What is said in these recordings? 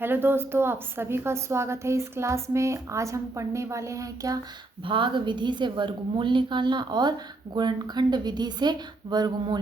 Hello दोस्तों, आप सभी का स्वागत है इस क्लास में। आज हम पढ़ने वाले हैं क्या, भाग विधि से वर्गमूल निकालना और गुणनखंड विधि से वर्गमूल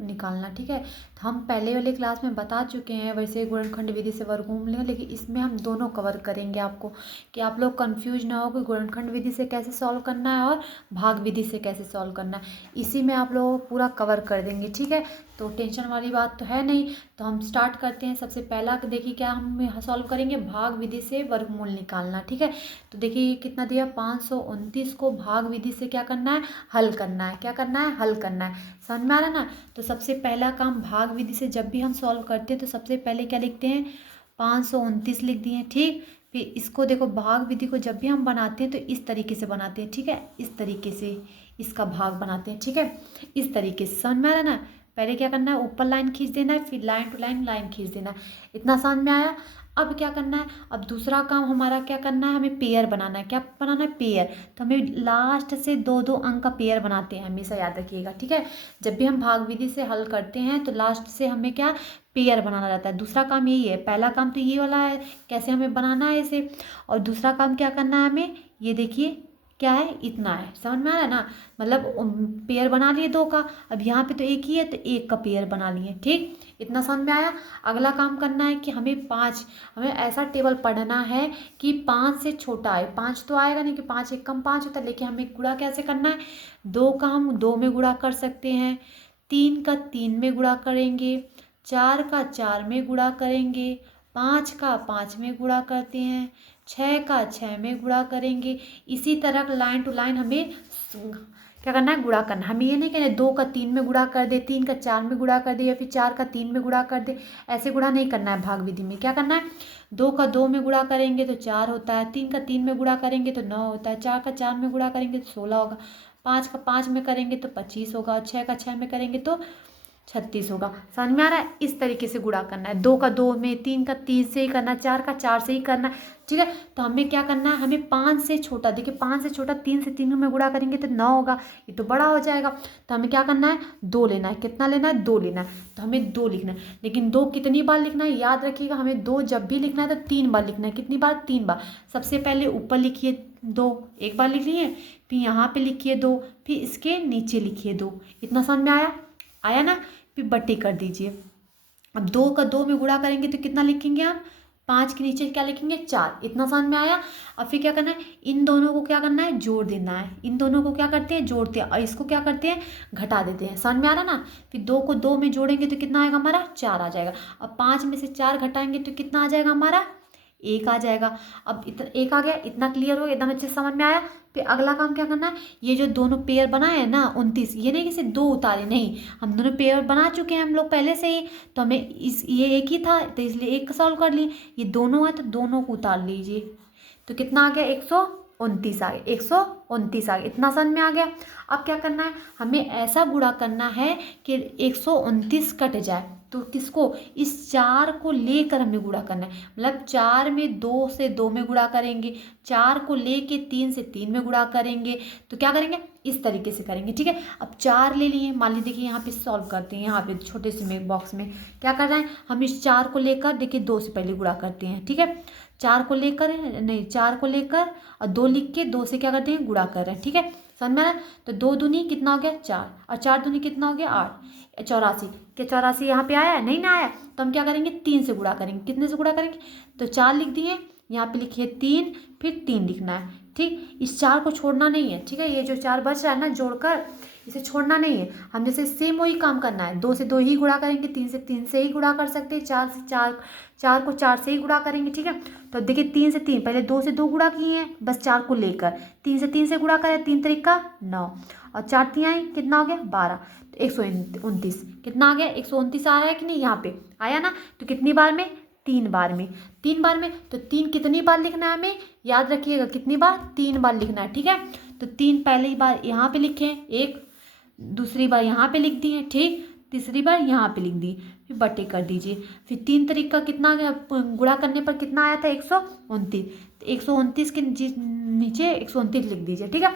निकालना। ठीक है, तो हम पहले वाले क्लास में बता चुके हैं वैसे गुणनखंड विधि से वर्गमूल है, लेकिन इसमें हम दोनों कवर करेंगे आपको, कि आप लोग कंफ्यूज ना हो कि गुणनखंड विधि से कैसे सॉल्व करना है और भाग विधि से कैसे सॉल्व करना है। इसी में आप लोग पूरा कवर कर देंगे। ठीक है, तो टेंशन वाली बात तो है नहीं। तो हम स्टार्ट करते हैं। सबसे पहला देखिए क्या हम सॉल्व करेंगे, भाग विधि से वर्गमूल निकालना। ठीक है, तो देखिए कितना दिया, 529 को भाग विधि से क्या करना है, हल करना है। क्या करना है, हल करना है। समझ में आ रहा है ना। तो सबसे पहला काम, भाग विधि से जब भी हम सॉल्व करते हैं तो सबसे पहले क्या लिखते हैं, 529 लिख दिए। ठीक, फिर इसको देखो, भाग विधि को जब भी हम बनाते हैं तो इस तरीके से बनाते हैं। ठीक है, इस तरीके से इसका भाग बनाते हैं। ठीक है, इस तरीके से। समझ में आ रहा है ना। पहले क्या करना है, ऊपर लाइन खींच देना है, फिर लाइन टू लाइन लाइन खींच देना है। इतना समझ में आया। अब क्या करना है, अब दूसरा काम हमारा क्या करना है, हमें पेयर बनाना है। क्या बनाना है, पेयर। तो हमें लास्ट से दो दो अंक का पेयर बनाते हैं, हमेशा याद रखिएगा। ठीक है, जब भी हम भाग विधि से हल करते हैं तो लास्ट से हमें क्या, पेयर बनाना रहता है। दूसरा काम यही है। पहला काम तो ये वाला है, कैसे हमें बनाना है इसे। और दूसरा काम क्या करना है हमें, ये देखिए क्या है, इतना है। समझ में आ रहा है ना। मतलब पेयर बना लिए दो का। अब यहाँ पे तो एक ही है तो एक का पेयर बना लिए। ठीक, इतना समझ में आया। अगला काम करना है कि हमें ऐसा टेबल पढ़ना है कि 5 से छोटा है। 5 तो आएगा नहीं, कि 5 एक कम 5 होता है, लेकिन हमें गुणा कैसे करना है, 2 का हम 2 में गुणा कर सकते हैं, 3 का 3 में गुणा करेंगे, 4 का 4 में गुणा करेंगे, 5 का 5 में गुणा करते हैं, 6 का 6 में गुणा करेंगे। इसी तरह लाइन टू लाइन हमें क्या करना है, गुणा करना। हमें ये नहीं कहना 2 का 3 में गुणा कर दे, 3 का 4 में गुणा कर दे, या फिर 4 का 3 में गुणा कर दे। ऐसे गुणा नहीं करना है भाग विधि में। क्या करना है, 2 का 2 में गुणा करेंगे तो 4 होता है, 3 का 3 में गुणा करेंगे तो 9 होता है, 4 का 4 में गुणा करेंगे तो 16 होगा, 5 का 5 में करेंगे तो 25 होगा, और 6 का 6 में करेंगे तो 36 होगा। समझ में आ रहा है। इस तरीके से गुणा करना है। 2 का 2 में, 3 का 3 से ही करना है, 4 का 4 से ही करना है। ठीक है, तो हमें क्या करना है, हमें 5 से छोटा, देखिए 5 से छोटा 3 से 3 में गुणा करेंगे तो 9 होगा, ये तो बड़ा हो जाएगा। तो हमें क्या करना है, 2 लेना है। कितना लेना है, 2 लेना है। तो हमें 2 लिखना है, लेकिन 2 कितनी बार लिखना है, याद रखिएगा। हमें 2 जब भी लिखना है तो 3 बार लिखना है। कितनी बार, 3 बार। सबसे पहले ऊपर लिखिए 2, एक बार लिख लिए, फिर यहाँ पे लिखिए 2, फिर इसके नीचे लिखिए 2। इतना समझ में आया, आया ना। फिर बट्टी कर दीजिए। अब 2 का 2 में गुणा करेंगे तो कितना लिखेंगे आप, 5 के नीचे क्या लिखेंगे, 4। इतना समझ में आया। अब फिर क्या करना है, इन दोनों को क्या करना है, जोड़ देना है। इन दोनों को क्या करते हैं, जोड़ते हैं, और इसको क्या करते हैं, घटा देते हैं। समझ में आ रहा ना। फिर 2 को 2 में जोड़ेंगे तो कितना आएगा हमारा, 4 आ जाएगा। अब 5 में से 4 घटाएंगे तो कितना आ जाएगा हमारा, 1 आ जाएगा। अब इतना 1 आ गया। इतना क्लियर हो गया, एकदम अच्छे से समझ में आया। फिर अगला काम क्या करना है, ये जो दोनों पेयर बनाए हैं ना 29, ये नहीं कि सिर्फ 2 उतारे, नहीं, हम दोनों पेयर बना चुके हैं हम लोग पहले से ही। तो हमें ये एक ही था तो इसलिए एक का सॉल्व कर लिए। ये दोनों है तो दोनों को उतार लीजिए। तो कितना आ गया, 129 आ गया, 129 आ गया। इतना समझ में आ गया। अब क्या करना है, हमें ऐसा गुणा करना है कि 129 कट जाए। तो किसको, इस 4 को लेकर हमें गुणा करना है। मतलब 4 में 2 से 2 में गुणा करेंगे, 4 को लेके 3 से 3 में गुणा करेंगे। तो क्या करेंगे, इस तरीके से करेंगे। ठीक है, अब 4 ले लिए, मान लीजिए देखिए यहाँ पे सॉल्व करते हैं। यहाँ पे छोटे से में बॉक्स में क्या कर रहे हैं, हम इस 4 को लेकर देखिए 2 से पहले गुणा करते हैं। ठीक है, 4 को लेकर, नहीं 4 को लेकर और 2 लिख के 2 से क्या करते हैं, गुणा कर रहे हैं। ठीक है, समझ में आ रहा है? तो 2 दूनी कितना हो गया, 4, और 4 दूनी कितना हो गया, 8, 84। क्या 84 यहाँ पे आया, नहीं ना आया। तो हम क्या करेंगे, 3 से गुणा करेंगे। कितने से गुणा करेंगे, तो 4 लिख दिए, यहाँ पे लिखिए 3, फिर 3 लिखना है। ठीक, इस 4 को छोड़ना नहीं है। ठीक है, ये जो 4 बच रहा है ना जोड़कर, इसे छोड़ना नहीं है। हम जैसे सेम वही काम करना है, 2 से 2 ही गुणा करेंगे, 3 से 3 से ही गुणा कर सकते हैं, 4 से 4, 4 को 4 से ही गुणा करेंगे। ठीक है, तो देखिए 3 से 3, पहले 2 से 2 गुणा किए हैं बस 4 को लेकर, 3 से 3 से गुणा करें, 3 तरीका 9, और 4 तिहाई कितना हो गया, 12। तो 129 कितना आ गया, 129 आ रहा है कि नहीं, यहाँ पे आया ना। तो कितनी बार में, 3 बार में, 3 बार में। तो 3 कितनी बार लिखना है हमें, याद रखिएगा कितनी बार, 3 बार लिखना है। ठीक है, तो 3 पहली बार यहाँ पे लिखे, एक दूसरी बार यहाँ पे लिख दिए, ठीक, तीसरी बार यहाँ पे लिख दी, फिर बटे कर दीजिए। फिर 3 तरीका कितना आ गया, गुणा करने पर कितना आया था, 129। तो 129 के नीचे 129 लिख दीजिए। ठीक है,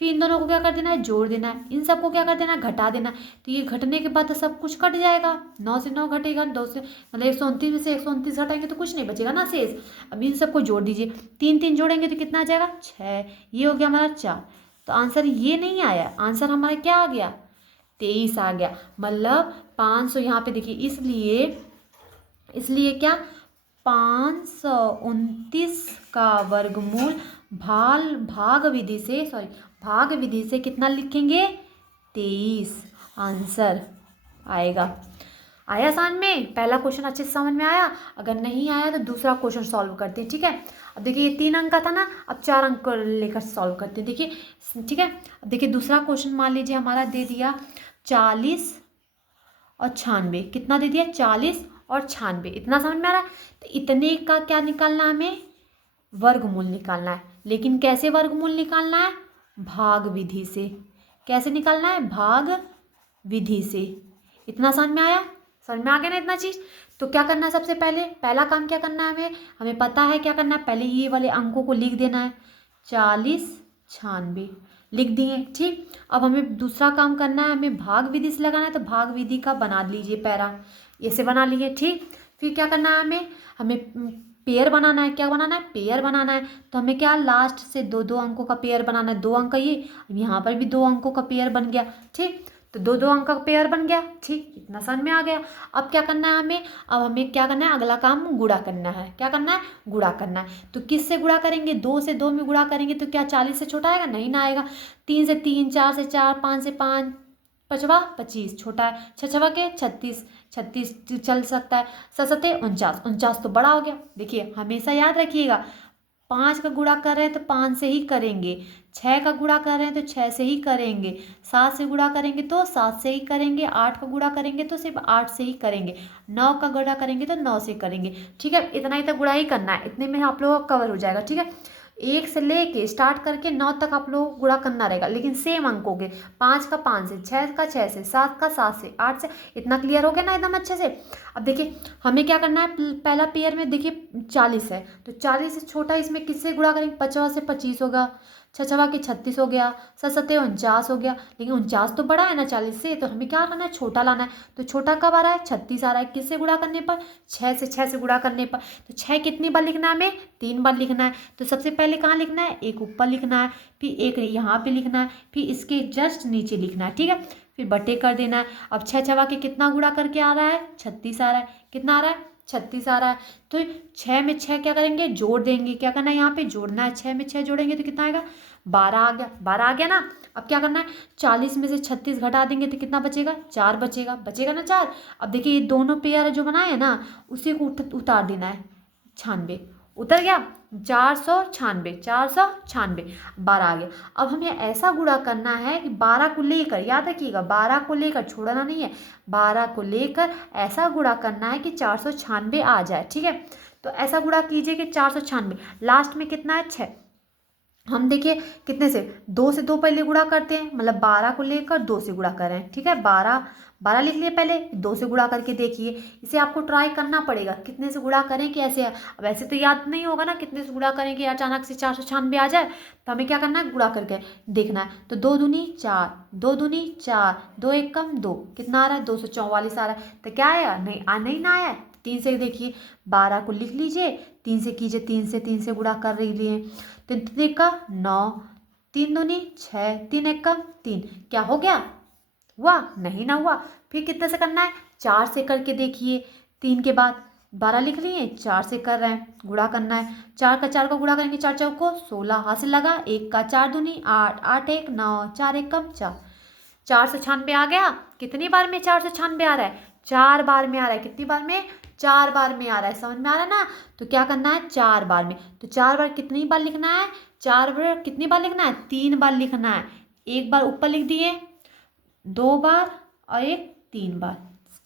फिर इन दोनों को क्या कर देना है, जोड़ देना है। इन सबको क्या कर देना है, घटा देना है। तो ये घटने के बाद तो सब कुछ कट जाएगा। 9 से 9 घटेगा, 2 से मतलब 129 में से 129 घटाएंगे तो कुछ नहीं बचेगा ना शेष। अब इन सबको जोड़ दीजिए, 3 3 जोड़ेंगे तो कितना आ जाएगा, 6। ये हो गया हमारा 4। तो आंसर ये नहीं आया, आंसर हमारा क्या आ गया, 23 आ गया। मतलब 500 यहाँ पे देखिए, इसलिए क्या, 529 का वर्गमूल भाग विधि से कितना लिखेंगे, 23 आंसर आएगा। आया समझ में, पहला क्वेश्चन अच्छे से समझ में आया। अगर नहीं आया तो दूसरा क्वेश्चन सॉल्व करते हैं, ठीक है। अब देखिए ये 3 अंक का था ना, अब 4 अंक को लेकर सॉल्व करते हैं, देखिए, ठीक है। अब देखिए दूसरा क्वेश्चन मान लीजिए हमारा दे दिया 40 और 96, कितना दे दिया, 40 और 96, इतना समझ में आ रहा है। तो इतने का क्या निकालना है, हमें वर्गमूल निकालना है। लेकिन कैसे वर्गमूल निकालना है, भाग विधि से। कैसे निकालना है, भाग विधि से। इतना समझ में आया, समझ में आ गया ना इतना चीज। तो क्या करना है, सबसे पहले पहला काम क्या करना है, हमें पता है क्या करना है, पहले ये वाले अंकों को लिख देना है, 40 96 लिख दिए, ठीक। अब हमें दूसरा काम करना है, हमें भाग विधि से लगाना है। तो भाग विधि का बना लीजिए पैरा, ऐसे बना लिए, ठीक। फिर क्या करना है, हमें पेयर बनाना है। क्या बनाना है, पेयर बनाना है। तो हमें क्या, लास्ट से 2 अंकों का पेयर बनाना है। 2 अंक का ये, यहाँ पर भी 2 अंकों का पेयर बन गया, ठीक। तो 2 अंक का पेयर बन गया, ठीक। इतना समझ में आ गया। अब क्या करना है हमें, अब हमें क्या करना है, अगला काम गुणा करना है। क्या करना है, गुणा करना है। तो किससे गुणा करेंगे, 2 से 2 में गुणा करेंगे तो क्या 40 से छोटा आएगा, नहीं ना आएगा। 3 से 3, 4 से 4, 5 से 5, 5 25 छोटा है, 6 के 36, 36 चल सकता है, 7 49, 49 तो बड़ा हो गया। देखिए हमेशा याद रखिएगा, 5 का गुणा कर रहे हैं तो 5 से ही करेंगे, 6 का गुणा कर रहे हैं तो 6 से ही करेंगे, 7 से गुणा करेंगे तो 7 से ही करेंगे, 8 का गुणा करेंगे तो सिर्फ 8 से ही करेंगे, 9 का गुणा करेंगे तो 9 से करेंगे, ठीक है। इतना ही तक गुणा ही करना है, इतने में आप लोगों का कवर हो जाएगा, ठीक है। 1 से लेके स्टार्ट करके 9 तक आप लोग गुणा करना रहेगा, लेकिन सेम अंकों के, 5 का 5 से, 6 का 6 से, 7 का 7 से, 8 से। इतना क्लियर हो गया ना एकदम अच्छे से। अब देखिए हमें क्या करना है, पहला पेयर में देखिए 40 है, तो 40 से छोटा इसमें किससे गुणा करेंगे, 50 से 25 होगा, 6 के 36 हो गया, 7 49 हो गया। लेकिन 49 तो बड़ा है ना 40 से, तो हमें क्या करना है, छोटा लाना है। तो छोटा कब आ रहा है, 36 आ रहा है, किससे गुणा करने पर, 6 से गुणा करने पर। तो 6 कितनी बार लिखना है, हमें 3 बार लिखना है। तो सबसे पहले कहाँ लिखना है, एक ऊपर लिखना है, फिर एक यहाँ पे लिखना है, फिर इसके जस्ट नीचे लिखना है, ठीक है। फिर बटे कर देना है। अब 6 के कितना गुणा करके आ रहा है, 36 आ रहा है, कितना आ रहा है, 36 आ रहा है। तो 6 में 6 क्या करेंगे, जोड़ देंगे। क्या करना है, यहाँ पे जोड़ना है, 6 में 6 जोड़ेंगे तो कितना आएगा, 12 आ गया, 12 आ गया ना। अब क्या करना है, 40 में से 36 घटा देंगे तो कितना बचेगा, 4 बचेगा, बचेगा ना 4। अब देखिए ये दोनों पेयर जो बनाए हैं ना, उसी को उतार देना है, 96 उतर गया, 496, 496, 12 आ गया। अब हमें ऐसा गुणा करना है कि 12 को लेकर, याद रखिएगा 12 को लेकर, छोड़ना नहीं है, 12 को लेकर ऐसा गुणा करना है कि 496 आ जाए, ठीक है। तो ऐसा गुणा कीजिए कि 496, लास्ट में कितना है, 6। हम देखिए कितने से, 2 से 2 पहले गुणा करते हैं, मतलब 12 को लेकर 2 से गुणा कर रहे हैं, ठीक है। 12 लिख लिए पहले, 2 से गुणा करके देखिए। इसे आपको ट्राई करना पड़ेगा, कितने से गुणा करें कि ऐसे। अब ऐसे तो याद नहीं होगा ना, कितने से गुणा करें कि अचानक से 496 आ जाए। तो हमें क्या करना है, गुणा करके देखना है। तो 2 दूनी 4, 2 दूनी 4, 2 एक कम 2, कितना आ रहा है, 244 आ रहा है। तो क्या आया, नहीं ना आया। 3 से देखिए, 12 को लिख लीजिए, 3 से कीजिए, 3 से गुणा कर रही है। 3 का 9, 3 दूनी 6, 3 एक कम 3, क्या हो गया, हुआ, नहीं ना हुआ। फिर कितने से करना है, 4 से करके देखिए। 3 के बाद 12 लिख लिए, 4 से कर रहे हैं, गुणा करना है। 4 का गुणा करेंगे, 4 चौको 16, हाथ से लगा, 1 का 4 दूनी 8, 8 एक 9, 4 एक कम 4, 496 आ गया। कितनी बार में 496 आ रहा है, 4 बार में आ रहा है। कितनी बार में, 4 बार में आ रहा है, समझ में आ रहा है ना। तो क्या करना है, 4 बार में। तो 4 बार कितनी बार लिखना है, 4 बार कितनी बार लिखना है, 3 बार लिखना है। एक बार ऊपर लिख दिए, 2 बार और एक 3 बार।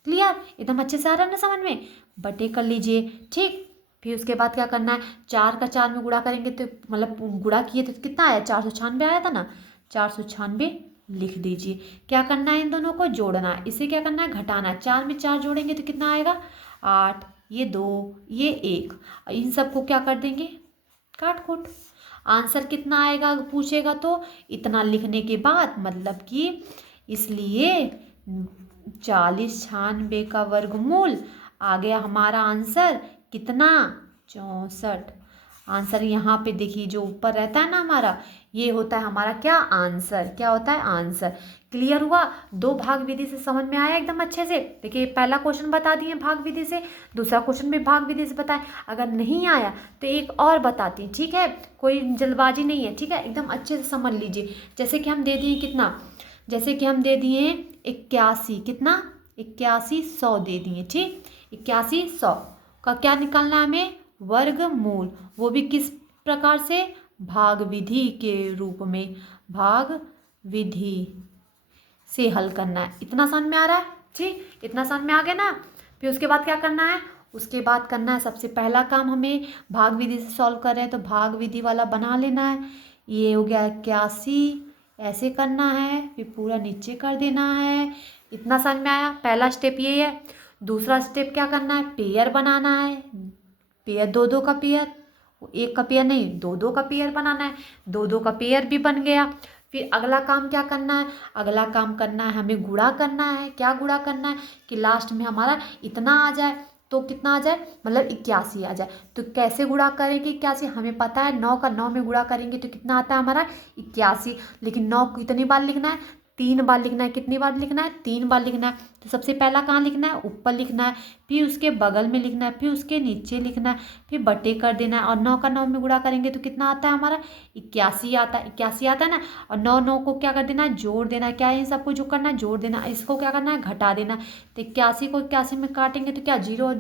क्लियर, एकदम अच्छे से आ रहा है ना समझ में। बटे कर लीजिए, ठीक। फिर उसके बाद क्या करना है, 4 का 4 में गुणा करेंगे तो मतलब गुणा किए तो कितना आया, 496 आया था ना, 496 लिख दीजिए। क्या करना है, इन दोनों को जोड़ना है। इसे क्या करना है, घटाना है। 4 में 4 जोड़ेंगे तो कितना आएगा, 8, ये 2, ये 1। इन सबको क्या कर देंगे, काट कूट। आंसर कितना आएगा पूछेगा तो इतना लिखने के बाद, मतलब कि इसलिए 40 96 का वर्गमूल आ गया हमारा आंसर कितना, 64। आंसर यहाँ पे देखिए जो ऊपर रहता है ना हमारा, ये होता है हमारा क्या, आंसर। क्या होता है, आंसर। क्लियर हुआ? दो भाग विधि से समझ में आया एकदम अच्छे से। देखिए पहला क्वेश्चन बता दिए भाग विधि से, दूसरा क्वेश्चन भी भाग विधि से बताए। अगर नहीं आया तो एक और बताती हैं, ठीक है, कोई जल्दबाजी नहीं है, ठीक है, एकदम अच्छे से समझ लीजिए। जैसे कि हम दे दिए कितना, जैसे कि हम दे दिए 81, कितना, 81 100 दे दिए, ठीक, 81 100 का क्या निकालना है हमें, वर्गमूल। वो भी किस प्रकार से, भाग विधि के रूप में, भाग विधि से हल करना है। इतना समझ में आ रहा है? ठीक, इतना समझ में आ गया ना। फिर उसके बाद क्या करना है, उसके बाद करना है सबसे पहला काम, हमें भाग विधि से सॉल्व कर रहे हैं तो भाग विधि वाला बना लेना है। ये हो गया 81, ऐसे करना है, फिर पूरा नीचे कर देना है। इतना समझ में आया? पहला स्टेप ये है। दूसरा स्टेप क्या करना है, पेयर बनाना है। पेयर, दो दो का पेयर, एक का पेयर नहीं, दो दो का पेयर बनाना है। दो दो का पेयर भी बन गया। फिर अगला काम क्या करना है, अगला काम करना है हमें गुणा करना है। क्या गुणा करना है कि लास्ट में हमारा इतना आ जाए, तो कितना आ जाए, मतलब 81 आ जाए। तो कैसे गुणा करेंगे 81, हमें पता है 9 का 9 में गुणा करेंगे तो कितना आता है हमारा 81। लेकिन 9 कितनी बार लिखना है, 3 बार लिखना है। कितनी बार लिखना है, 3 बार लिखना है। तो सबसे पहला कहाँ लिखना है, ऊपर लिखना है, फिर उसके बगल में लिखना है, फिर उसके नीचे लिखना है, फिर बटे कर देना है। और 9 का 9 में गुणा करेंगे तो कितना आता है हमारा 81 आता है। 81 आता है ना। और 9 9 को क्या कर देना है, जोड़ देना है। क्या है, इन सबको जो करना है जोड़ देना है। इसको क्या करना है, घटा देना है। तो 81 को 81 में काटेंगे तो क्या, जीरो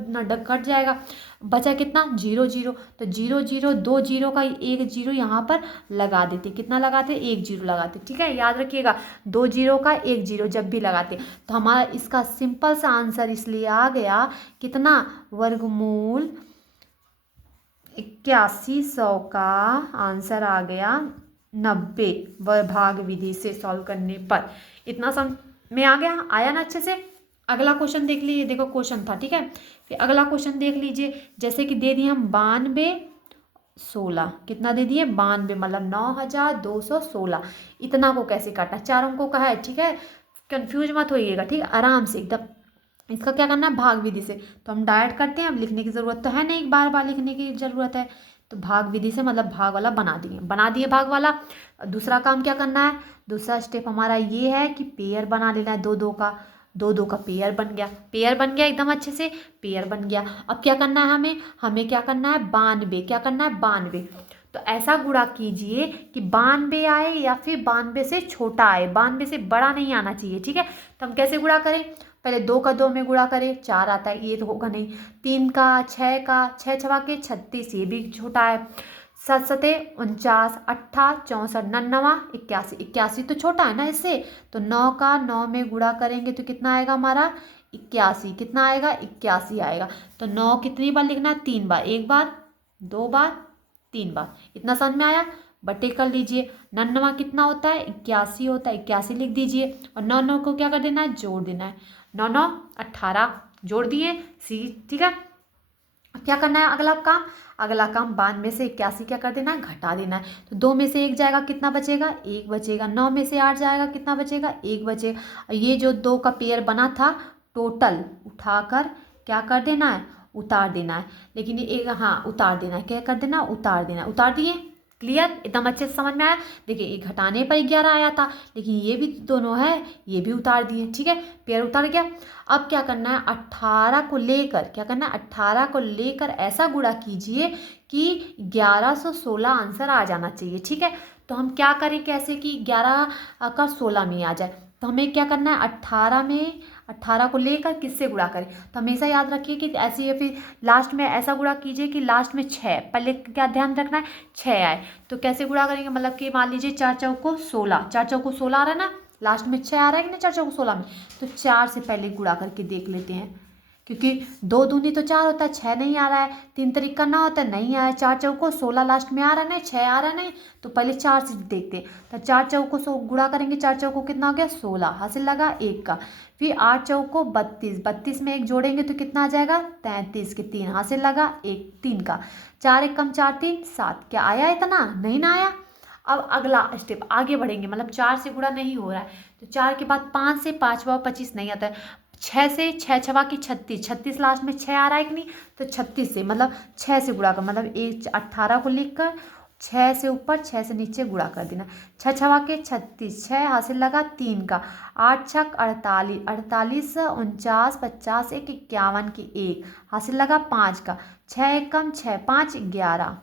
कट जाएगा, बचा कितना, 0 0। तो 0 0, 2 जीरो का एक जीरो यहाँ पर लगा देते। कितना लगाते, एक जीरो लगाते, ठीक है, याद रखिएगा। 2 जीरो का एक जीरो जब भी लगाते तो हमारा इसका सिंपल सा आंसर इसलिए आ गया कितना, वर्गमूल 8100 का आंसर आ गया 90 भाग विधि से सॉल्व करने पर। इतना समझ में आ गया, आया ना अच्छे से? अगला क्वेश्चन देख लीजिए, देखो क्वेश्चन था, ठीक है। फिर अगला क्वेश्चन देख लीजिए, जैसे कि दे दिए हम 92 16, कितना दे दिए, 92, मतलब 9216। इतना को कैसे काटना, 4 अंकों का है, ठीक है, कंफ्यूज मत होइएगा, ठीक है, आराम से एकदम। इसका क्या करना है, भाग विधि से। तो हम डायरेक्ट करते हैं, अब लिखने की ज़रूरत तो है नहीं, बार बार लिखने की ज़रूरत है। तो भाग विधि से मतलब भाग वाला बना दिए भाग वाला। दूसरा काम क्या करना है, दूसरा स्टेप हमारा ये है कि पेयर बना लेना है। दो दो का पेयर बन गया, पेयर बन गया एकदम अच्छे से, पेयर बन गया। अब क्या करना है हमें क्या करना है, 92, क्या करना है, 92। तो ऐसा गुणा कीजिए कि 92 आए या फिर 92 से छोटा आए, 92 से बड़ा नहीं आना चाहिए, ठीक है। तो हम कैसे गुणा करें, पहले 2 का 2 में गुणा करें, 4 आता है, ये तो होगा नहीं। 3 का 6 का 6 छवा के 36, ये भी छोटा है। 7 सते 49, 8 64, 99 81, 81 तो छोटा है ना इससे। तो 9 का 9 में गुणा करेंगे तो कितना आएगा हमारा 81, कितना आएगा 81 आएगा। तो 9 कितनी बार लिखना है, 3 बार, 1 बार 2 बार 3 बार। इतना समझ में आया, बटे कर लीजिए। 99 कितना होता है, 81 होता है, 81 लिख दीजिए। और 9 9 को क्या कर देना है, जोड़ देना है। 9 9 18 जोड़ दिए, सी, ठीक है। अब क्या करना है, अगला काम 92 से 81 क्या कर देना है, घटा देना है। तो 2 में से 1 जाएगा, कितना बचेगा, 1 बचेगा। 9 में से 8 जाएगा, कितना बचेगा, 1 बचेगा। और ये जो 2 का पेयर बना था टोटल उठाकर क्या कर देना है, उतार देना है। लेकिन ये एक, हाँ उतार देना है, क्या कर देना, उतार देना, उतार दिए। क्लियर, एकदम अच्छे से समझ में आया। देखिए ये घटाने पर 11 आया था, लेकिन ये भी दोनों है, ये भी उतार दिए, ठीक है, पेयर उतार गया। अब क्या करना है, 18 को लेकर क्या करना है, 18 को लेकर ऐसा गुणा कीजिए कि 1116 आंसर आ जाना चाहिए, ठीक है। तो हम क्या करें, कैसे कि 11 का 16 में आ जाए। तो हमें क्या करना है, 18 को लेकर किससे गुणा करें। तो हमेशा याद रखिए कि ऐसे या फिर लास्ट में ऐसा गुणा कीजिए कि लास्ट में 6, पहले क्या ध्यान रखना है, 6 आए। तो कैसे गुणा करेंगे, मतलब कि मान लीजिए 4 चौको 16, 4 चौको 16 आ रहा है ना, लास्ट में 6 आ रहा है कि ना 4 चौको 16 में। तो 4 से पहले गुणा करके देख लेते हैं, क्योंकि 2 दूनी तो 4 होता है, 6 नहीं आ रहा है। 3 तरीका 9 होता है, नहीं आया। 4 चौको 16 लास्ट में आ रहा नहीं, 6 आ रहा नहीं, तो पहले 4 से देखते हैं। तो 4 चौको से गुणा करेंगे, 4 चौको कितना हो गया 16, हासिल लगा 1 का। फिर 8 चौको 32, 32 में 1 जोड़ेंगे तो कितना आ जाएगा 33 के 3, हासिल लगा 1 3 का। 4 1 कम 4 3 7, क्या आया इतना, नहीं ना आया। अब अगला स्टेप आगे बढ़ेंगे, मतलब 4 से गुणा नहीं हो रहा है, तो 4 के बाद 5 से 5 वा 25 नहीं आता है। 6 से 6 छवा की 36, 36 लास्ट में 6 आ रहा है कि नहीं, तो 36 से मतलब 6 से गुणा कर, मतलब 18 को लिख कर 6 से ऊपर 6 से नीचे गुणा कर देना। 6 छवा के 36, 6 हासिल लगा 3 का। 8 छक 48, 48 49 50 1 51 की 1, हासिल लगा 5 का। 6 1 कम 6 5 11,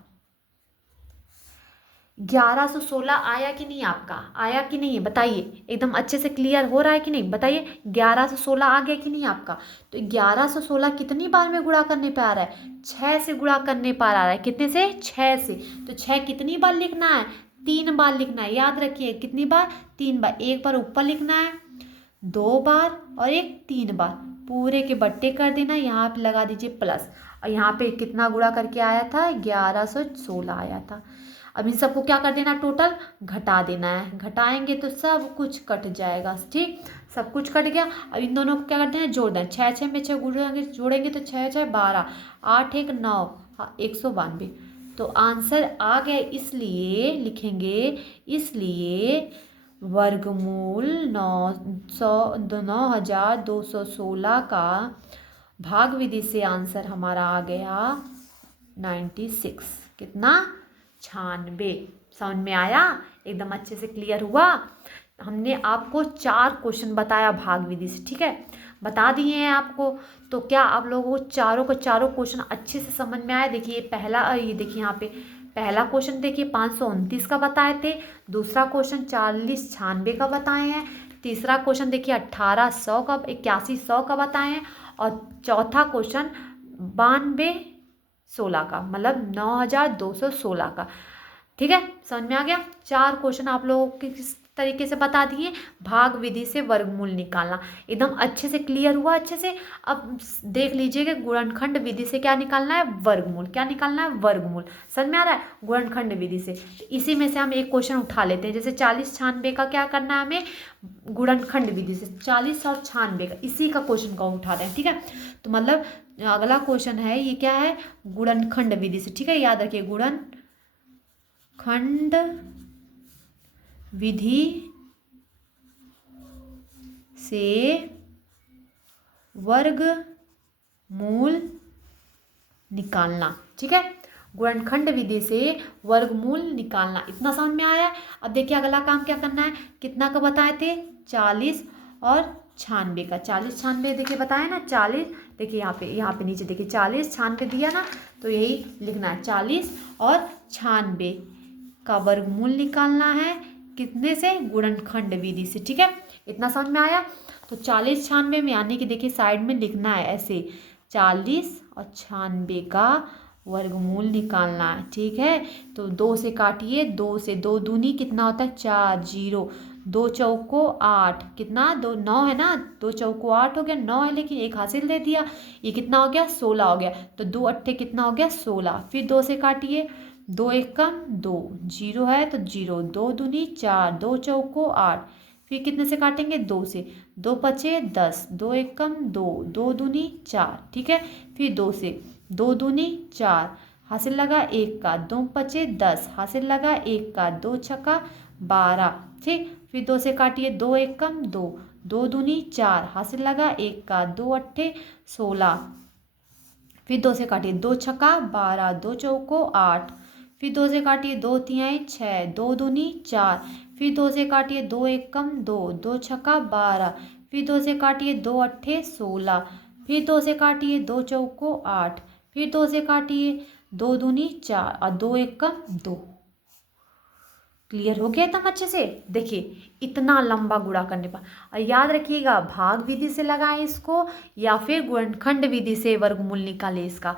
1116 आया कि नहीं, आपका आया कि नहीं बताइए, एकदम अच्छे से क्लियर हो रहा है कि नहीं बताइए। 1116 आ गया कि नहीं आपका। तो 1116 कितनी बार में गुणा करने पे आ रहा है, 6 से गुणा करने पर आ रहा है। कितने से, 6 से। तो 6 कितनी बार लिखना है, 3 बार लिखना है, याद रखिए कितनी बार, 3 बार। एक बार ऊपर लिखना है, 2 बार और एक 3 बार, पूरे के बट्टे कर देना। यहाँ पे लगा दीजिए प्लस, और यहाँ पे कितना गुणा करके आया था, 1116 आया था। अब इन सबको क्या कर देना, टोटल घटा देना है। घटाएंगे तो सब कुछ कट जाएगा, ठीक, सब कुछ कट गया। अब इन दोनों को क्या करते हैं, जोड़ दें। 6 6 में 6 जोड़ेंगे तो 6 6 12, 8 1 9, 192। तो आंसर आ गया, इसलिए लिखेंगे, इसलिए वर्गमूल 9216 का भाग विधि से आंसर हमारा आ गया 96। कितना, 96। समझ में आया, एकदम अच्छे से क्लियर हुआ। हमने आपको 4 क्वेश्चन बताया भाग विधि से, ठीक है, बता दिए हैं आपको। तो क्या आप लोगों को चारों क्वेश्चन अच्छे से समझ में आया। देखिए पहला, ये देखिए यहाँ पे पहला क्वेश्चन देखिए 529 का बताए थे, दूसरा क्वेश्चन 40 96 का बताए हैं, तीसरा क्वेश्चन देखिए 1800 का 8100 का बताए हैं, और चौथा क्वेश्चन 9216 का, मतलब 9216 का। ठीक है, समझ में आ गया। 4 क्वेश्चन आप लोगों को किस तरीके से बता दिए, भाग विधि से वर्गमूल निकालना, एकदम अच्छे से क्लियर हुआ अच्छे से। अब देख लीजिएगा गुणनखंड विधि से क्या निकालना है, वर्गमूल। क्या निकालना है, वर्गमूल। समझ में आ रहा है, गुणनखंड विधि से। इसी में से हम एक क्वेश्चन उठा लेते हैं, जैसे 40 96 का क्या करना है हमें, गुणनखंड विधि से 40 और 96 का, इसी का क्वेश्चन को उठा रहे हैं। ठीक है, तो मतलब अगला क्वेश्चन है ये क्या है, गुणनखंड विधि से। ठीक है, याद रखिए गुणनखंड विधि से वर्गमूल निकालना। ठीक है, गुणनखंड विधि से वर्गमूल निकालना, इतना समझ में आया। अब देखिए अगला काम क्या करना है, कितना का बताए थे, 40 और 96 का। 40 96 देखिए बताए ना, 40 देखिए यहाँ पे नीचे देखिए 40 96 दिया ना, तो यही लिखना है, 40 और 96 का वर्गमूल निकालना है। कितने से, गुणनखंड विधि से। ठीक है, इतना समझ में आया। तो 40 96 में, यानी कि देखिए साइड में लिखना है ऐसे, 40 और 96 का वर्गमूल निकालना है। ठीक है, तो 2 से काटिए, 2 से 2 दूनी कितना होता है, 4 0, 2 चौको 8, कितना 2 9 है ना, 2 चौको 8 हो गया, 9 है लेकिन एक हासिल दे दिया, ये कितना हो गया 16 हो गया। तो 2 अट्ठे कितना हो गया 16, फिर 2 से काटिए, 2 1 कम 2, 0 है तो 0, 2 दूनी 4, 2 चौको 8, फिर कितने से काटेंगे, 2 से, 2 पचे 10, 2 1 कम 2, 2 दूनी 4। ठीक है, फिर 2 से, 2 दूनी 4, हासिल लगा 1 का, 2 पचे 10, हासिल लगा 1 का, 2 छक्का 12। ठीक, फिर 2 से काटिए, 2 1 कम 2, 2 दूनी 4, हासिल लगा 1 का, 2 अट्ठे 16, फिर 2 से काटिए, 2 छक्का 12, 2 चौको 8, फिर 2 से काटिए, 2 तिहाई 6, 2 दूनी 4, फिर 2 से काटिए, 2 1 कम 2, 2 छक्का 12, फिर 2 से काटिए, 2 अट्ठे 16, फिर 2 से काटिए, 2 चौको 8, फिर 2 से काटिए, 2 दूनी 4 और 2 1 कम 2। क्लियर हो गया एकदम अच्छे से। देखिए इतना लंबा गुणा करने पर, और याद रखिएगा भाग विधि से लगाएं इसको या फिर गुणनखंड विधि से वर्गमूल निकालें, इसका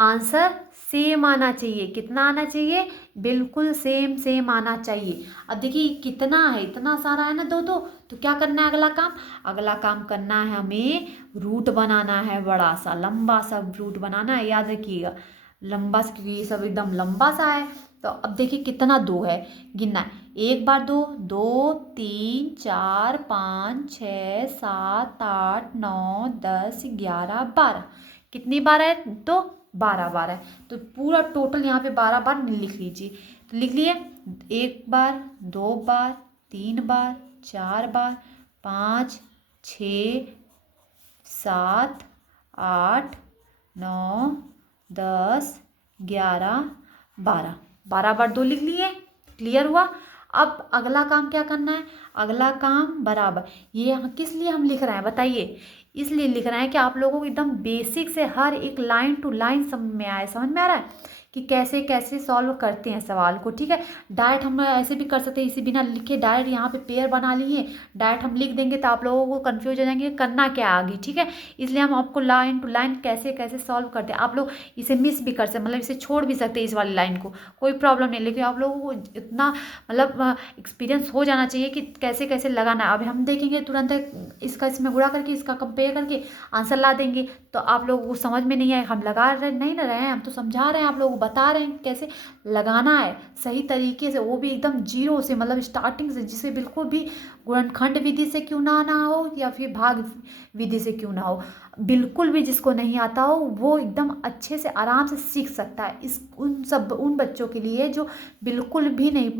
आंसर सेम आना चाहिए। कितना आना चाहिए? बिल्कुल सेम आना चाहिए। अब देखिए कितना है, इतना सारा है ना, दो दो, तो क्या करना है अगला काम? अगला काम करना है हमें रूट बनाना है, बड़ा सा लंबा सा रूट बनाना है, याद रखिएगा लंबा सा, क्योंकि ये सब एकदम लंबा सा है। तो अब देखिए कितना दो है, गिनना है। एक बार दो, दो तीन चार पाँच छः सात आठ नौ 10 11 12। कितनी बार है? तो 12 बार है। तो पूरा टोटल यहाँ पे 12 बार लिख लीजिए। तो लिख लिए, एक बार, दो बार, तीन बार, चार बार, 5 6 7 8 9 10 11 12। 12 बार दो लिख लिए। क्लियर हुआ? अब अगला काम क्या करना है? अगला काम बराबर, ये यहाँ किस लिए हम लिख रहे हैं बताइए? इसलिए लिख रहे हैं कि आप लोगों को एकदम बेसिक से हर एक लाइन टू लाइन समझ में आए। समझ में आ रहा है कि कैसे कैसे सॉल्व करते हैं सवाल को, ठीक है। डायरेक्ट हम ऐसे भी कर सकते हैं, इसी बिना लिखे डायरेक्ट यहाँ पे पेयर बना लिए, डायरेक्ट हम लिख देंगे तो आप लोगों को कंफ्यूज हो जाएंगे करना क्या आगे, ठीक है। इसलिए हम आपको लाइन टू लाइन कैसे कैसे सॉल्व करते हैं। आप लोग इसे मिस भी कर सकते, मतलब इसे छोड़ भी सकते हैं इस वाली लाइन को, कोई प्रॉब्लम नहीं, लेकिन आप लोगों को इतना मतलब एक्सपीरियंस हो जाना चाहिए कि कैसे कैसे लगाना है। अभी हम देखेंगे तुरंत इसका इसमें गुणा करके इसका कंपेयर करके आंसर ला देंगे, तो आप लोगों को समझ में नहीं आए। हम लगा रहे नहीं ना रहे हैं, हम तो समझा रहे हैं, आप लोगों को बता रहे हैं कैसे लगाना है सही तरीके से, वो भी एकदम जीरो से, मतलब स्टार्टिंग से, जिसे बिल्कुल भी गुणनखंड विधि से क्यों ना आना हो या फिर भाग विधि से क्यों ना हो, बिल्कुल भी जिसको नहीं आता हो वो एकदम अच्छे से आराम से सीख सकता है। इस उन बच्चों के लिए जो बिल्कुल भी नहीं,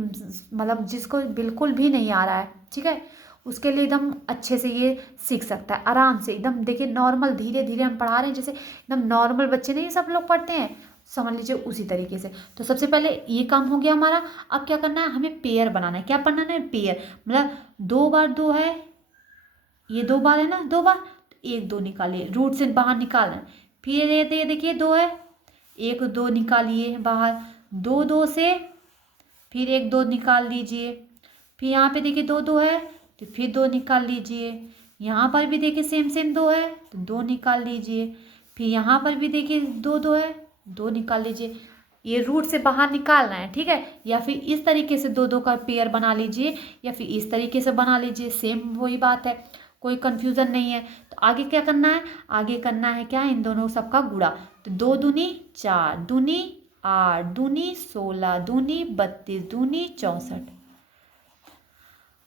मतलब जिसको बिल्कुल भी नहीं आ रहा है, ठीक है, उसके लिए एकदम अच्छे से ये सीख सकता है आराम से एकदम। देखिए नॉर्मल धीरे धीरे हम पढ़ा रहे हैं, जैसे एकदम नॉर्मल बच्चे नहीं सब लोग पढ़ते हैं, समझ लीजिए उसी तरीके से। तो सबसे पहले ये काम हो गया हमारा। अब क्या करना है? हमें पेयर बनाना है। क्या बनाना है? पेयर, मतलब दो बार दो है, ये दो बार है ना, दो बार, एक दो निकालिए, रूट से बाहर निकालना है। फिर ये देखिए दो है, एक दो निकालिए बाहर, दो दो से फिर एक दो निकाल लीजिए। फिर यहाँ पे देखिए दो दो है तो फिर दो निकाल लीजिए। यहाँ पर भी देखिए सेम दो है तो दो निकाल लीजिए। फिर यहाँ पर भी देखिए दो दो है, दो निकाल लीजिए। ये रूट से बाहर निकालना है, ठीक है। या फिर इस तरीके से दो दो का पेयर बना लीजिए, या फिर इस तरीके से बना लीजिए, सेम वही बात है, कोई कंफ्यूजन नहीं है। तो आगे क्या करना है? आगे करना है क्या? इन दोनों सबका गुणा। तो दो दूनी 4, दूनी 8, दूनी 16, दूनी 32, दूनी 64।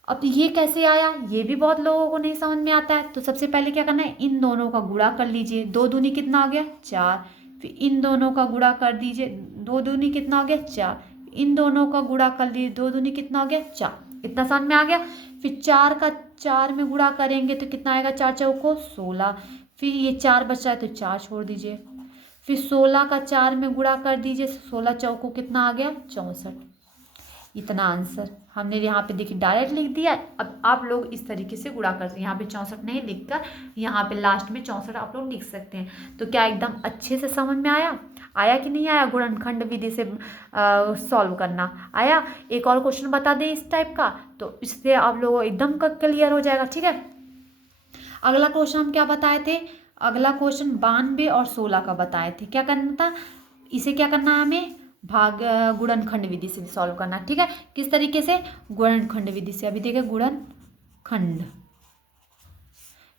अब ये कैसे आया? ये भी बहुत लोगों को नहीं समझ में आता है। तो सबसे पहले क्या करना है? इन दोनों का गुणा कर लीजिए। दो दूनी कितना आ गया? 4। फिर इन दोनों का गुणा कर दीजिए, दो दूनी कितना आ गया? 4। इन दोनों का गुणा कर लीजिए, दो दूनी कितना आ गया? 4। इतना समझ में आ गया। फिर 4 का 4 में गुणा करेंगे तो कितना आएगा? 4 चौको 16। फिर ये 4 बचा है तो 4 छोड़ दीजिए। फिर 16 का 4 में गुणा कर दीजिए, 16 चौको कितना आ गया? 64। इतना आंसर हमने यहाँ पे देखिए डायरेक्ट लिख दिया। अब आप लोग इस तरीके से गुणा कर सकते हैं, यहाँ पे 64 नहीं लिखकर यहाँ पे लास्ट में 64 आप लोग लिख सकते हैं। तो क्या एकदम अच्छे से समझ में आया? आया कि नहीं आया? गुणनखंड विधि से सॉल्व करना आया? एक और क्वेश्चन बता दें इस टाइप का, तो इससे आप लोगों को एकदम क्लियर हो जाएगा, ठीक है। अगला क्वेश्चन हम क्या बताए थे? अगला क्वेश्चन 92 और 16 का बताए थे। क्या करना था? इसे क्या करना है हमें? भाग गुणनखंड विधि से सॉल्व करना, ठीक है। किस तरीके से? गुणनखंड विधि से। अभी देखिए गुणनखंड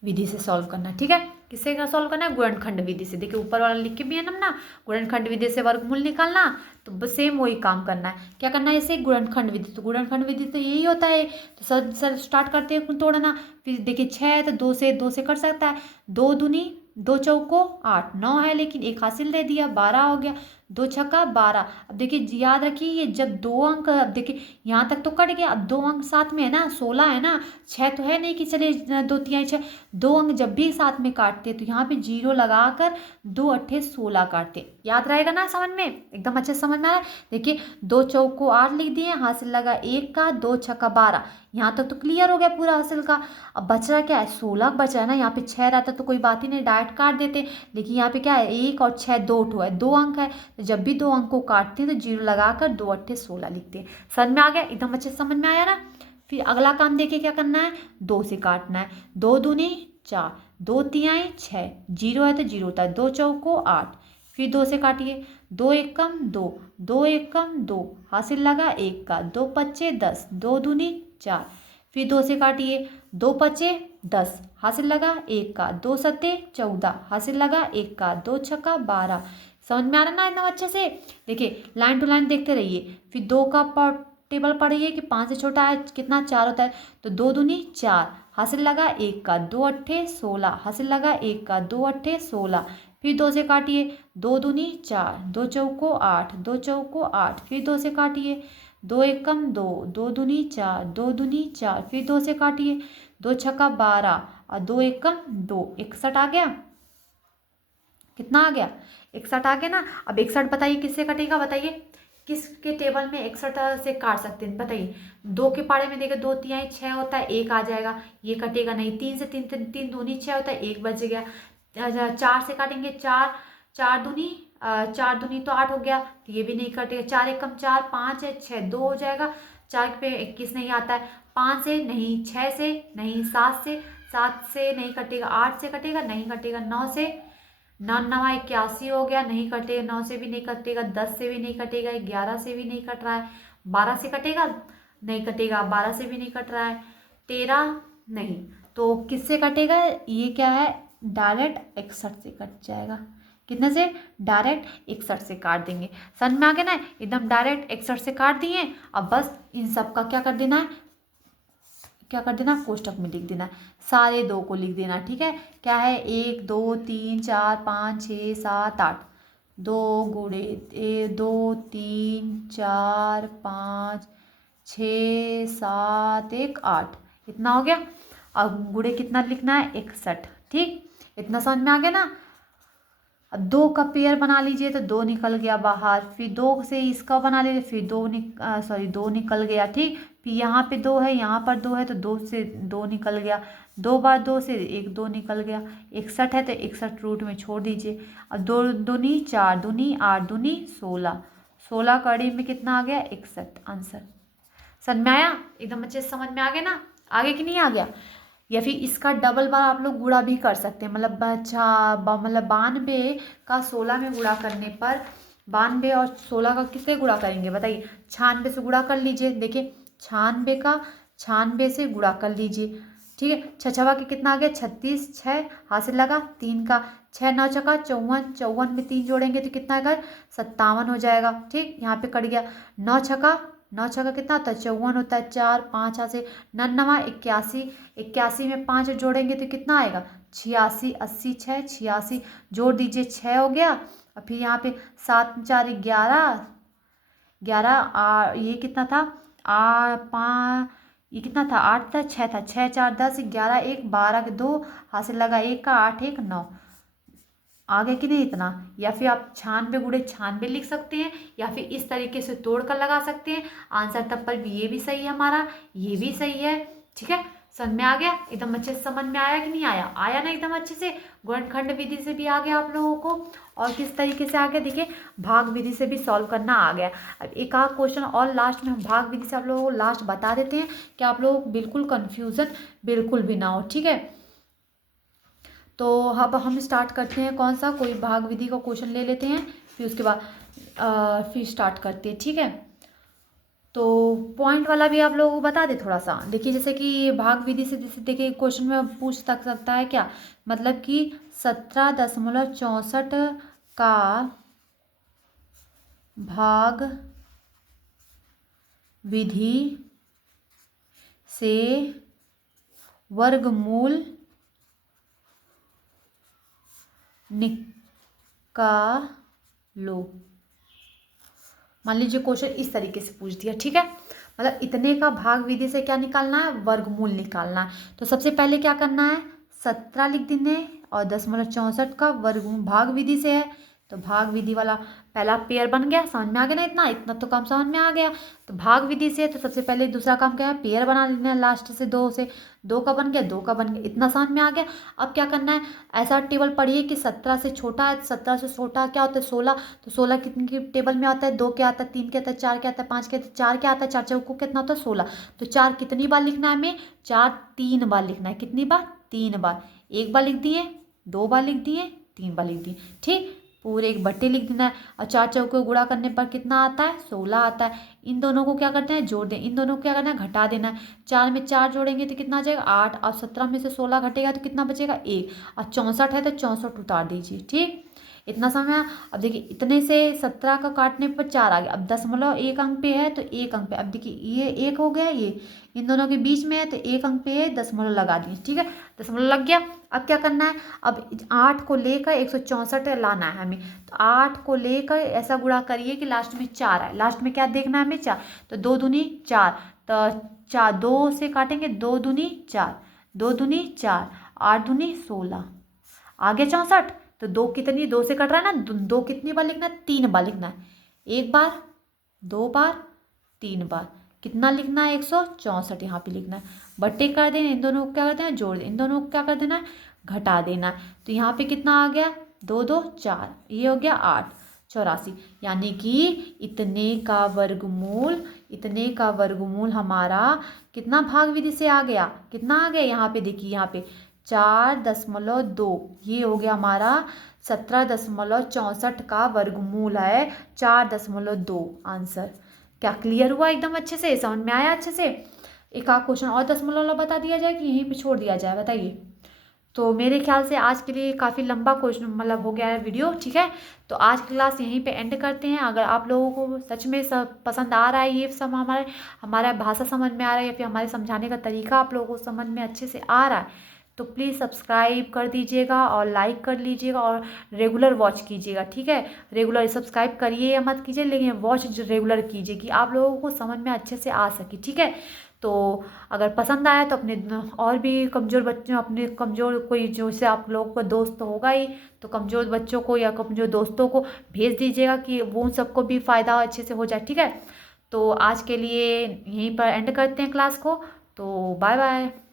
विधि से सॉल्व करना, ठीक है। किससे सॉल्व करना है? गुणनखंड विधि से। देखिए ऊपर वाला लिख के भी है ना, गुणनखंड विधि से वर्गमूल निकालना, तो बस सेम वही काम करना है। क्या करना है इसे? गुणनखंड विधि। तो गुणनखंड विधि तो यही होता है। तो सर स्टार्ट करते हैं तोड़ना। फिर देखिए 6 है तो 2 से कर सकता है। 2 दूनी 2 चौको 8, 9 है लेकिन एक हासिल दे दिया, 12 हो गया। 2 छक्का 12। अब देखिए याद रखिए ये जब 2 अंक, अब देखिए यहाँ तक तो कट गया, अब 2 अंक साथ में है ना, 16 है ना, 6 तो है नहीं कि चलिए 2 तिहाई 6। 2 अंक जब भी साथ में काटते तो यहाँ पे 0 लगाकर 2 अट्ठे 16 काटते। याद रहेगा ना? समझ में एकदम अच्छे से समझ में आ रहा है। देखिए 2 चौको 8 लिख दिए, हासिल लगा 1 का, 2 छक्का 12। यहाँ तक तो क्लियर हो गया पूरा हासिल का। अब बच रहा क्या है? 16 बच रहा है ना। यहाँ पे 6 रहता तो कोई बात ही नहीं, डायरेक्ट काट देते, लेकिन यहाँ पे क्या है? 1 और 6 दो ठो है, 2 अंक है। तो जब भी 2 अंक को काटते हैं तो 0 लगाकर 2 अट्ठे 16 लिखते हैं। समझ में आ गया? एकदम अच्छे से समझ में आया ना। फिर अगला काम देखिए क्या करना है? 2 से काटना है। 2 दूनी 4, 2 तिहाई 6, 0 है तो 0 होता है, 2 चौको 8। फिर 2 से काटिए, 2 एकम 2, 2 एकम 2, हासिल लगा 1 का, 2 पच्चे 10, 2 दूनी 4। फिर 2 से काटिए, 2 पच्चे 10, हासिल लगा 1 का, 2 सत्ते 14, हासिल लगा 1 का, 2 छक्का 12। समझ में आ रहा ना एकदम अच्छे से। देखिए लाइन टू लाइन देखते रहिए। फिर 2 का टेबल पढ़िए कि 5 से छोटा है कितना 4 होता है, तो 2 दूनी 4, हासिल लगा 1 का, 2 अट्ठे 16, हासिल लगा 1 का, 2 अट्ठे 16। फिर 2 से काटिए, 2 दूनी 4, 2 चौको 8, 2 चौको 8। फिर 2 से काटिए, 2 एकम 2, 2 दूनी 4, 2 दूनी 4। फिर 2 से काटिए, 2 छक्का 12 और 2 एकम 2, 61 आ गया। कितना आ गया? 61 आ गया ना। अब 61 बताइए किससे कटेगा, बताइए किसके टेबल में 61 से काट सकते हैं, बताइए। 2 के पारे में देखिए 2 तिहाई 6 होता है, 1 आ जाएगा, ये कटेगा नहीं। 3 से 3 दूनी 6 होता है, 1 बच गया। 4 से काटेंगे, 4 4 दूनी 4 दूनी तो 8 हो गया, तो ये भी नहीं कटेगा। 4 एकम 4, 5 है 6, 2 हो जाएगा। 4 पे 21 नहीं आता है। 5 से नहीं, 6 से नहीं, 7 से नहीं कटेगा, 8 से कटेगा नहीं कटेगा। 9 से 9 9 81 हो गया, नहीं कटेगा। 9 से भी नहीं कटेगा, 10 से भी नहीं कटेगा, 11 से भी नहीं कट रहा है। 12 से कटेगा नहीं कटेगा, 12 से भी नहीं कट रहा है। 13 नहीं, तो किससे कटेगा? ये क्या है, डायरेक्ट 61 से कट जाएगा। कितने से? डायरेक्ट 61 से काट देंगे। समझ में आ गया ना, एकदम डायरेक्ट 61 से काट दिए। अब बस इन सब का क्या कर देना है, क्या कर देना, कोष्टक में लिख देना। सारे 2 को लिख देना, ठीक है। क्या है, 1 2 3 4 5 6 7 8, 2 गुणे 2 3 4 5 6 7 1 8, इतना हो गया। अब गुणे कितना लिखना है, 61, ठीक। इतना समझ में आ गया ना। अब 2 का पेयर बना लीजिए तो 2 निकल गया बाहर। फिर 2 से इसका बना लीजिए, फिर 2 निकल गया, ठीक। फिर यहाँ पे 2 है, यहाँ पर 2 है, तो 2 से 2 निकल गया। 2 बार 2 से 1 2 निकल गया। 61 है तो 61 रूट में छोड़ दीजिए। अब 2 दूनी 4, दूनी 8, दूनी 16, 16 कड़ी में कितना आ गया, 61 आंसर। समझ में आया? एकदम अच्छे से समझ में आ गया ना। आगे कि नहीं आ गया? या फिर इसका डबल बार आप लोग गुणा भी कर सकते हैं, मतलब मतलब 92 का 16 में गुणा करने पर, 92 और 16 का किससे गुणा करेंगे बताइए? 96 से गुणा कर लीजिए। देखिए 96 का 96 से गुणा कर लीजिए, ठीक है। 6 छवा के कितना आ गया, 36, 6 हासिल लगा 3 का, 6 9 छक्का 54, 54 में 3 जोड़ेंगे तो कितना आएगा, 57 हो जाएगा, ठीक। यहाँ पे कट गया। 9 छक्का कितना होता है, 54 होता है। 4 5 यहाँ से 9 9 81, 81 में 5 जोड़ेंगे तो कितना आएगा, 86, 80 6 86, जोड़ दीजिए 6 हो गया। और फिर यहाँ पे 7 4 11, 11 ये कितना था, 5 ये कितना था, 8 था, 6 था, 6 4 10, 11 1 12 के 2 हासिल लगा 1 का, 8 1 9 आ गया कि नहीं इतना। या फिर आप 96 गुणे 96 लिख सकते हैं, या फिर इस तरीके से तोड़ कर लगा सकते हैं आंसर। तब पर भी ये भी सही है हमारा, ये भी सही है, ठीक है। समझ में आ गया? एकदम अच्छे से समझ में आया कि नहीं आया? आया ना एकदम अच्छे से। गुणनखंड विधि से भी आ गया आप लोगों को, और किस तरीके से आ गया, देखिए भाग विधि से भी सॉल्व करना आ गया। अब एक आध क्वेश्चन और लास्ट में हम भाग विधि से आप लोगों को लास्ट बता देते हैं कि आप लोगों को बिल्कुल कन्फ्यूज़न बिल्कुल भी ना हो, ठीक है। तो अब हम स्टार्ट करते हैं, कौन सा, कोई भाग विधि का क्वेश्चन ले लेते हैं, फिर उसके बाद फिर स्टार्ट करते हैं, ठीक है। तो पॉइंट वाला भी आप लोगों को बता दे थोड़ा सा। देखिए जैसे कि भाग विधि से, जैसे देखिए क्वेश्चन में पूछ सकता है क्या, मतलब कि 17.64 का भाग विधि से वर्गमूल निकालो। मान लीजिए क्वेश्चन इस तरीके से पूछ दिया, ठीक है। मतलब इतने का भाग विधि से क्या निकालना है, वर्गमूल निकालना है। तो सबसे पहले क्या करना है, 17 लिख देंगे, और 10.64 का वर्गमूल भाग विधि से है, तो भाग विधि वाला पहला पेयर बन गया। समझ में आ गया ना, इतना इतना तो काम समझ में आ गया। तो भाग विधि से तो सबसे पहले दूसरा काम क्या है, पेयर बना लेना है। लास्ट से 2 का बन गया, 2 का बन गया, इतना समझ में आ गया। अब क्या करना है, ऐसा टेबल पढ़िए कि 17 से छोटा है, 17 से छोटा क्या होता है, 16, तो 16 कितने के टेबल में आता है, 2 क्या आता है, 3 क्या आता है, 4 क्या आता है, 5 क्या आता है, 4 क्या आता है, 4 चौको कितना होता है, 16। तो 4 कितनी बार लिखना है हमें, 4 3 बार लिखना है। कितनी बार, 3 बार। 1 बार लिख दिए, 2 बार लिख दिए, 3 बार लिख दिए, ठीक। पूरे एक बट्टे लिख देना है। और 4 चौके को गुणा करने पर कितना आता है, 16 आता है। इन दोनों को क्या करते हैं, जोड़ दें। इन दोनों को क्या करना है, घटा देना है। 4 में 4 जोड़ेंगे तो कितना आ जाएगा, 8। और 17 में से 16 घटेगा तो कितना बचेगा, 1। और 64 है तो 64 उतार दीजिए। ठीक, इतना समय। अब देखिए इतने से 17 का काटने पर 4 आ गया। अब दशमलव एक अंक पे है तो 1 अंक पे, अब देखिए ये 1 हो गया, ये इन दोनों के बीच में है तो 1 अंक पे है, दशमलव लगा दिए। ठीक है, दशमलव लग गया। अब क्या करना है, अब 8 को लेकर 164 लाना है हमें। तो 8 को लेकर ऐसा गुणा करिए कि लास्ट में 4 आए। लास्ट में क्या देखना है हमें, 4। तो 2 दूनी 4, तो 4 2 से काटेंगे, 2 दूनी 4, 2 दूनी 4, 8 दूनी 16, आगे 64। तो 2 कितनी, 2 से कट रहा है ना, 2 कितनी बार लिखना है, 3 बार लिखना है। 1 बार, 2 बार, 3 बार। कितना लिखना है, 164 यहाँ पे लिखना है। बट्टे कर देना, इन दोनों को क्या कर देना है, जोड़ देना। इन दोनों को क्या कर देना है, घटा देना है। तो यहाँ पे कितना आ गया, 2 2 4, ये हो गया 8, 84। यानी कि इतने का वर्गमूल हमारा कितना भाग विधि से आ गया, कितना आ गया, यहाँ पे देखिए, यहाँ पे 4.2, ये हो गया हमारा 17.64 का वर्गमूल है, 4.2 आंसर। क्या क्लियर हुआ, एकदम अच्छे से समझ में आया अच्छे से। एक आध क्वेश्चन और दशमलव वाला बता दिया जाए कि यहीं पे छोड़ दिया जाए, बताइए। तो मेरे ख्याल से आज के लिए काफ़ी लंबा क्वेश्चन मतलब हो गया है वीडियो। ठीक है, तो आज की क्लास यहीं पे एंड करते हैं। अगर आप लोगों को सच में सब पसंद आ रहा है, ये सब हमारा भाषा समझ में आ रहा है या फिर हमारे समझाने का तरीका आप लोगों को समझ में अच्छे से आ रहा है, तो प्लीज़ सब्सक्राइब कर दीजिएगा और लाइक कर लीजिएगा और रेगुलर वॉच कीजिएगा। ठीक है, रेगुलर सब्सक्राइब करिए या मत कीजिए, लेकिन वॉच रेगुलर कीजिए कि आप लोगों को समझ में अच्छे से आ सके। ठीक है, तो अगर पसंद आया तो अपने और भी कमज़ोर बच्चों, अपने कमज़ोर कोई जो से आप लोगों का दोस्त तो होगा ही, तो कमज़ोर बच्चों को या कमज़ोर दोस्तों को भेज दीजिएगा कि वो उन सबको भी फ़ायदा अच्छे से हो जाए। ठीक है, तो आज के लिए यहीं पर एंड करते हैं क्लास को। तो बाय बाय।